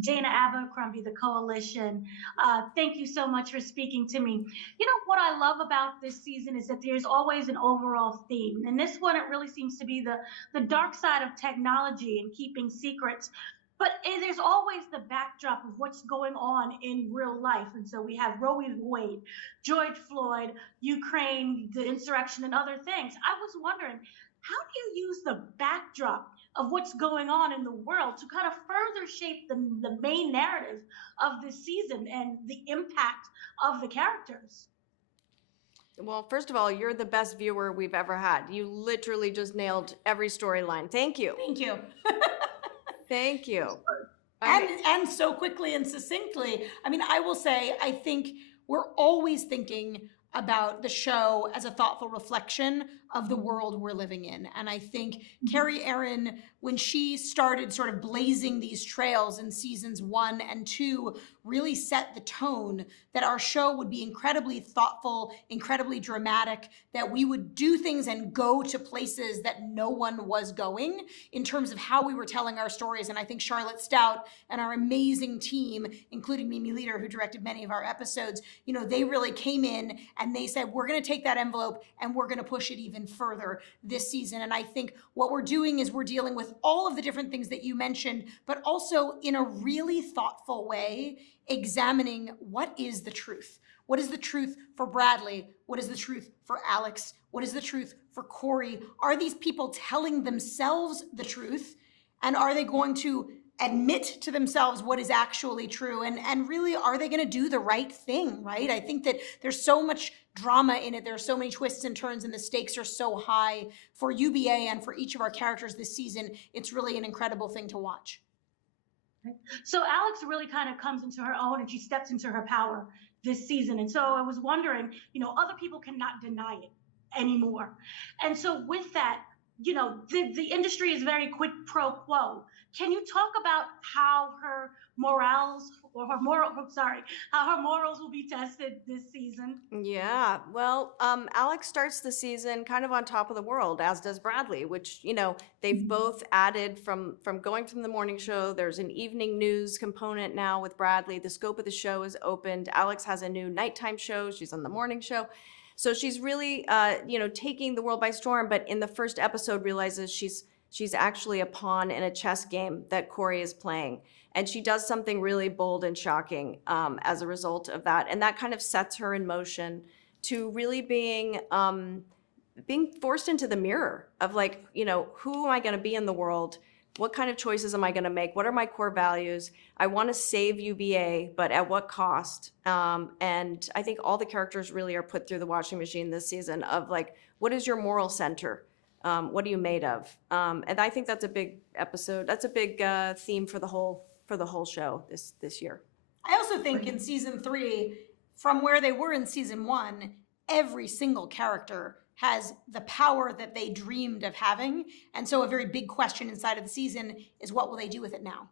Dana Abercrombie, the Coalition. Thank you so much for speaking to me. You know, what I love about this season is that there's always an overall theme. And this one, it really seems to be the dark side of technology and keeping secrets. But there's always the backdrop of what's going on in real life. And so we have Roe v. Wade, George Floyd, Ukraine, the insurrection, and other things. I was wondering, how do you use the backdrop of what's going on in the world to kind of further shape the main narrative of this season and the impact of the characters? Well, first of all, you're the best viewer we've ever had. You literally just nailed every storyline. Thank you. Thank you. Thank you. And so quickly and succinctly. I mean, I will say, I think we're always thinking about the show as a thoughtful reflection of the world we're living in. And I think Carrie Erin, when she started sort of blazing these trails in seasons 1 and 2, really set the tone that our show would be incredibly thoughtful, incredibly dramatic, that we would do things and go to places that no one was going in terms of how we were telling our stories. And I think Charlotte Stout and our amazing team, including Mimi Leader, who directed many of our episodes, you know, they really came in and they said, we're going to take that envelope and we're going to push it even further this season. And I think what we're doing is we're dealing with all of the different things that you mentioned, but also in a really thoughtful way, examining what is the truth. What is the truth for Bradley? What is the truth for Alex? What is the truth for Corey? Are these people telling themselves the truth? And are they going to admit to themselves what is actually true? And really, are they going to do the right thing, right? I think that there's so much drama in it. There are so many twists and turns, and the stakes are so high for UBA and for each of our characters this season. It's really an incredible thing to watch. So Alex really kind of comes into her own and she steps into her power this season. And so I was wondering, you know, other people cannot deny it anymore. And so with that, you know, the industry is very quid pro quo. Can you talk about how her morals or her moral, how her morals will be tested this season? Yeah, well, Alex starts the season kind of on top of the world, as does Bradley, which, you know, they've both added from going from the morning show. There's an evening news component now with Bradley. The scope of the show is opened. Alex has a new nighttime show. She's on the morning show. So she's really, you know, taking the world by storm, but in the first episode realizes she's actually a pawn in a chess game that Corey is playing. And she does something really bold and shocking as a result of that. And that kind of sets her in motion to really being forced into the mirror of, like, you know, who am I going to be in the world? What kind of choices am I going to make? What are my core values? I want to save UBA, but at what cost? And I think all the characters really are put through the washing machine this season of, like, what is your moral center? What are you made of? And I think that's a big episode. That's a big theme for the whole show this year. I also think in season 3, from where they were in season 1, every single character has the power that they dreamed of having. And so a very big question inside of the season is, what will they do with it now?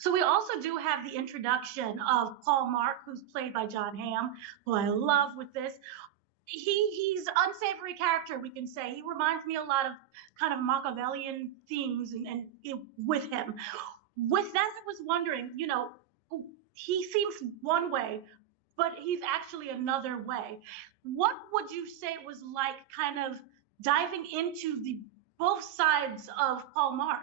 So we also do have the introduction of Paul Mark, who's played by Jon Hamm, who I love with this. He's an unsavory character, we can say. He reminds me a lot of kind of Machiavellian themes and with him. With that, I was wondering, you know, he seems one way, but he's actually another way. What would you say it was like kind of diving into both sides of Paul Mark?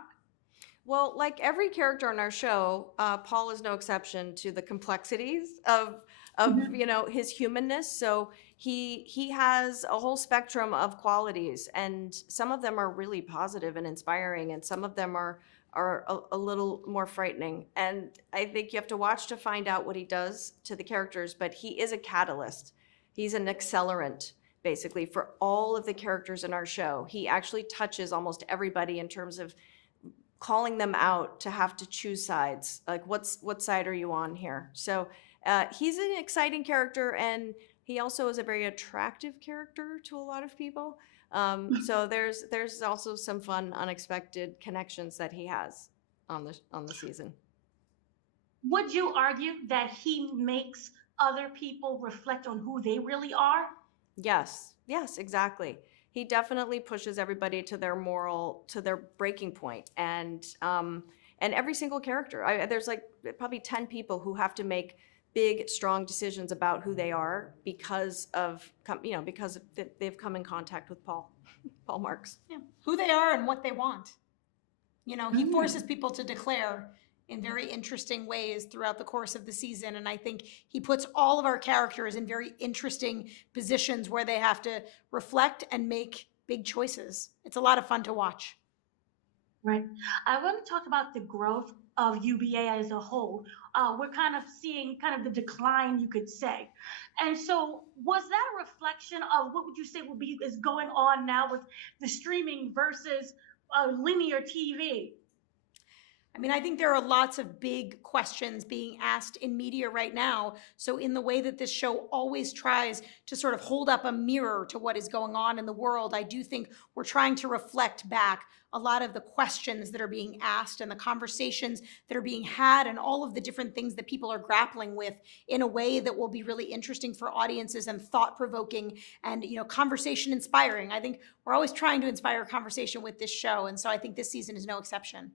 Well, like every character on our show, Paul is no exception to the complexities of you know, his humanness. So he has a whole spectrum of qualities, and some of them are really positive and inspiring, and some of them are a little more frightening. And I think you have to watch to find out what he does to the characters, but he is a catalyst. He's an accelerant, basically, for all of the characters in our show. He actually touches almost everybody in terms of calling them out to have to choose sides. Like, what side are you on here? So he's an exciting character, and he also is a very attractive character to a lot of people. So there's also some fun, unexpected connections that he has on the season. Would you argue that he makes other people reflect on who they really are? Yes, exactly. He definitely pushes everybody to their breaking point, and And every single character, there's like probably 10 people who have to make big, strong decisions about who they are because they've come in contact with Paul Marks. Yeah. Who they are and what they want. He forces people to declare in very interesting ways throughout the course of the season. And I think he puts all of our characters in very interesting positions where they have to reflect and make big choices. It's a lot of fun to watch. Right. I want to talk about the growth of UBA as a whole. We're kind of seeing kind of the decline, you could say. And so was that a reflection of what would you say is going on now with the streaming versus linear TV? I mean, I think there are lots of big questions being asked in media right now. So in the way that this show always tries to sort of hold up a mirror to what is going on in the world, I do think we're trying to reflect back a lot of the questions that are being asked and the conversations that are being had and all of the different things that people are grappling with in a way that will be really interesting for audiences and thought-provoking and, conversation inspiring. I think we're always trying to inspire conversation with this show. And so I think this season is no exception.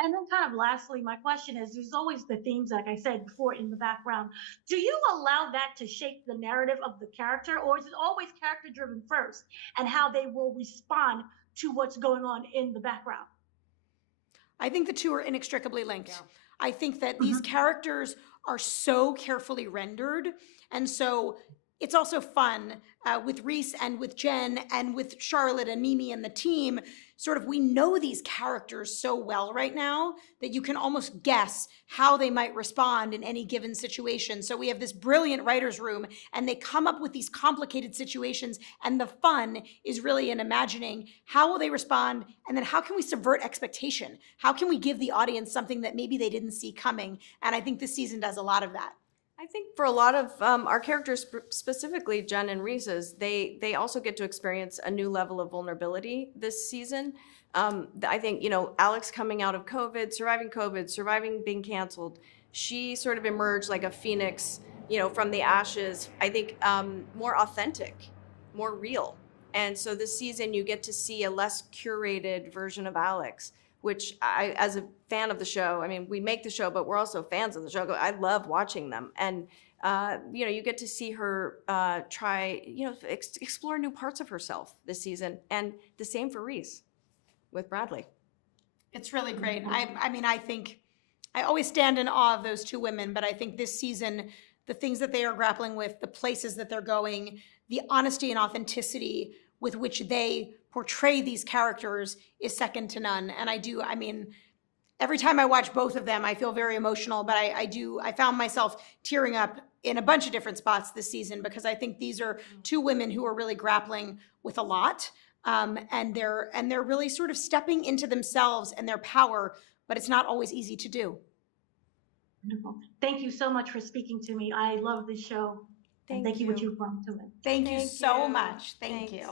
And then kind of lastly, my question is, there's always the themes, like I said before, in the background. Do you allow that to shape the narrative of the character, or is it always character driven first and how they will respond to what's going on in the background? I think the two are inextricably linked. Yeah. I think that these characters are so carefully rendered. And so it's also fun with Reese and with Jen and with Charlotte and Mimi and the team. Sort of, we know these characters so well right now that you can almost guess how they might respond in any given situation. So we have this brilliant writer's room and they come up with these complicated situations, and the fun is really in imagining how will they respond, and then how can we subvert expectation? How can we give the audience something that maybe they didn't see coming? And I think this season does a lot of that. I think for a lot of our characters, specifically Jen and Reese's, they also get to experience a new level of vulnerability this season. I think, Alex coming out of COVID, surviving being canceled, she sort of emerged like a phoenix, from the ashes. I think more authentic, more real. And so this season you get to see a less curated version of Alex, which I, as a fan of the show, I mean, we make the show, but we're also fans of the show. I love watching them. And, you get to see her try, explore new parts of herself this season. And the same for Reese with Bradley. It's really great. I think I always stand in awe of those two women, but I think this season, the things that they are grappling with, the places that they're going, the honesty and authenticity with which they portray these characters is second to none. And every time I watch both of them, I feel very emotional, but I found myself tearing up in a bunch of different spots this season, because I think these are two women who are really grappling with a lot. And they're really sort of stepping into themselves and their power, but it's not always easy to do. Wonderful. Thank you so much for speaking to me. I love this show. Thank you what you've brought to it. Thank you so much. Thank you.